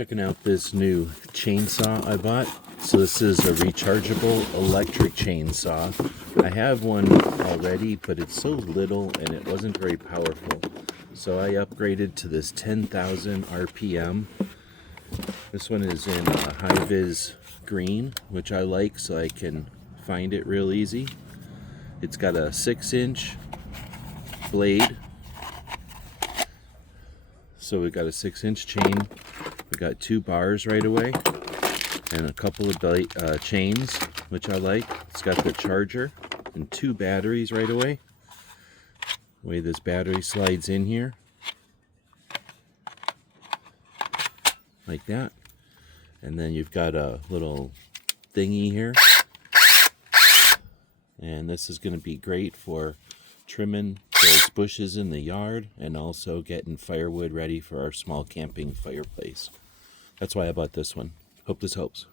Checking out this new chainsaw I bought. So this is a rechargeable electric chainsaw. I have one already, but it's so little and it wasn't very powerful. So I upgraded to this 10,000 RPM. This one is in high-vis green, which I like so I can find it real easy. It's got a 6-inch blade. So we got a 6-inch chain. We got 2 bars right away and a couple of chains, which I like. It's got the charger and 2 batteries right away. The way this battery slides in here, like that. And then you've got a little thingy here. And this is going to be great for trimming those bushes in the yard and also getting firewood ready for our small camping fireplace. That's why I bought this one. Hope this helps.